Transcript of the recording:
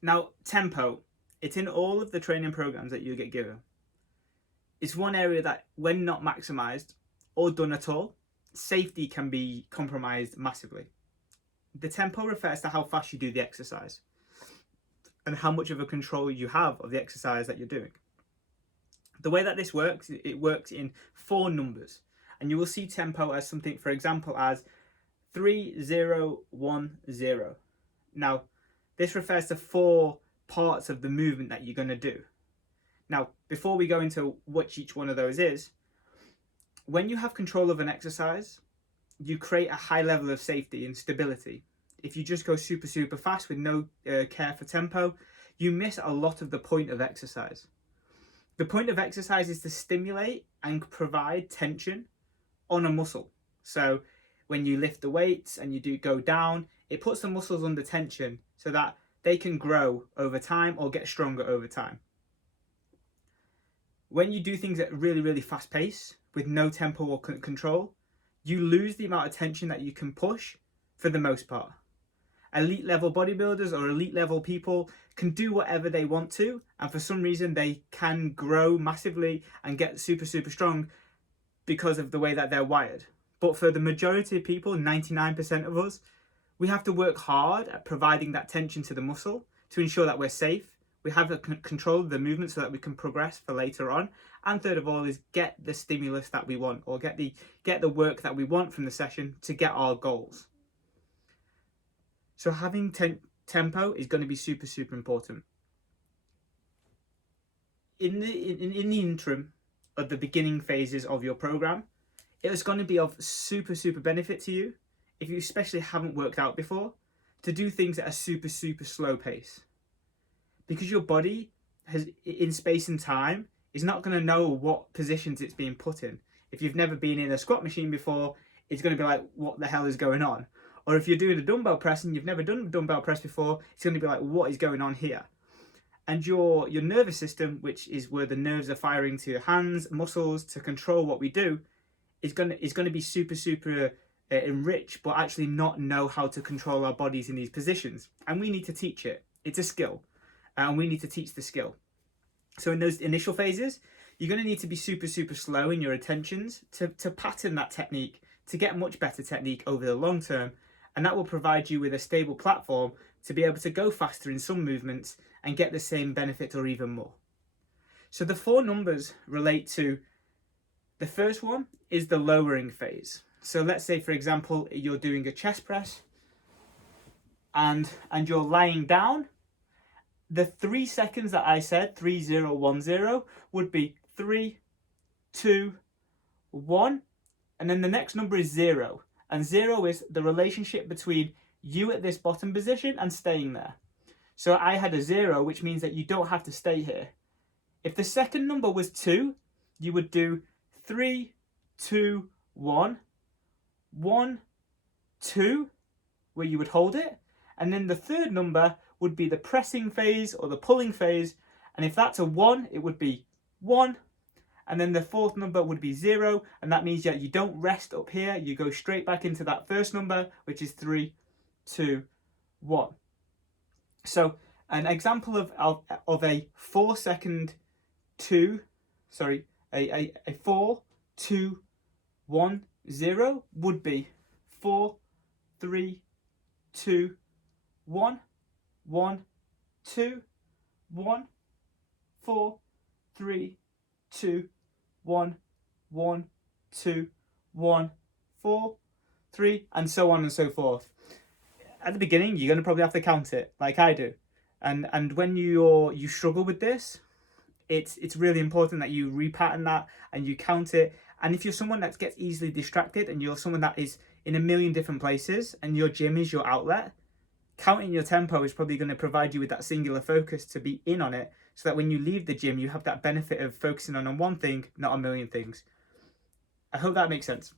Now, tempo, it's in all of the training programs that you get given. It's one area that, when not maximized or done at all, safety can be compromised massively. The tempo refers to how fast you do the exercise and how much of a control you have of the exercise that you're doing. The way that this works, it works in 4 numbers, and you will see tempo as something, for example, as 3010. Now, this refers to 4 parts of the movement that you're going to do. Now, before we go into what each one of those is, when you have control of an exercise, you create a high level of safety and stability. If you just go super fast with no care for tempo, you miss a lot of the point of exercise. The point of exercise is to stimulate and provide tension on a muscle. So when you lift the weights and you do go down, it puts the muscles under tension so that they can grow over time or get stronger over time. When you do things at really fast pace with no tempo or control, you lose the amount of tension that you can push for the most part. Elite level bodybuilders or elite level people can do whatever they want to, and for some reason they can grow massively and get super strong because of the way that they're wired. But for the majority of people, 99% of us, we have to work hard at providing that tension to the muscle to ensure that we're safe. We have the control of the movement so that we can progress for later on. And third of all is get the stimulus that we want, or get the work that we want from the session to get our goals. So having tempo is going to be super important. In the interim of the beginning phases of your program, it is going to be of super benefit to you, if you especially haven't worked out before, to do things at a super slow pace. Because your body has, in space and time, is not going to know what positions it's being put in. If you've never been in a squat machine before, it's going to be like, what the hell is going on? Or if you're doing a dumbbell press and you've never done a dumbbell press before, it's going to be like, what is going on here? And your nervous system, which is where the nerves are firing to your hands, muscles, to control what we do, is going to be super enriched, but actually not know how to control our bodies in these positions. And we need to teach it. It's a skill, and we need to teach the skill. So in those initial phases, you're going to need to be super slow in your attentions to pattern that technique, to get much better technique over the long term. And that will provide you with a stable platform to be able to go faster in some movements and get the same benefit or even more. So the 4 numbers relate to, the first one is the lowering phase. So let's say, for example, you're doing a chest press and you're lying down. The 3 seconds that I said, 3010, would be 3, 2, 1, and then the next number is 0. And 0 is the relationship between you at this bottom position and staying there. So I had a 0, which means that you don't have to stay here. If the second number was 2, you would do 3, 2, 1, 1, 2, where you would hold it. And then the third number would be the pressing phase or the pulling phase. And if that's a 1, it would be 1. And then the fourth number would be 0, and that means that you don't rest up here, you go straight back into that first number, which is 3, 2, 1. So an example of a 4 second a 4, 2, 1, 0 would be 4, 3, 2, 1, 1, 2, 1, 4, 3, 2, 1, 1, 2, 1, 4, 3, and so on and so forth. At the beginning, you're going to probably have to count it, like I do. And when you struggle with this, it's really important that you repattern that and you count it. And if you're someone that gets easily distracted and you're someone that is in a million different places and your gym is your outlet, counting your tempo is probably going to provide you with that singular focus to be in on it, so that when you leave the gym, you have that benefit of focusing on one thing, not a million things. I hope that makes sense.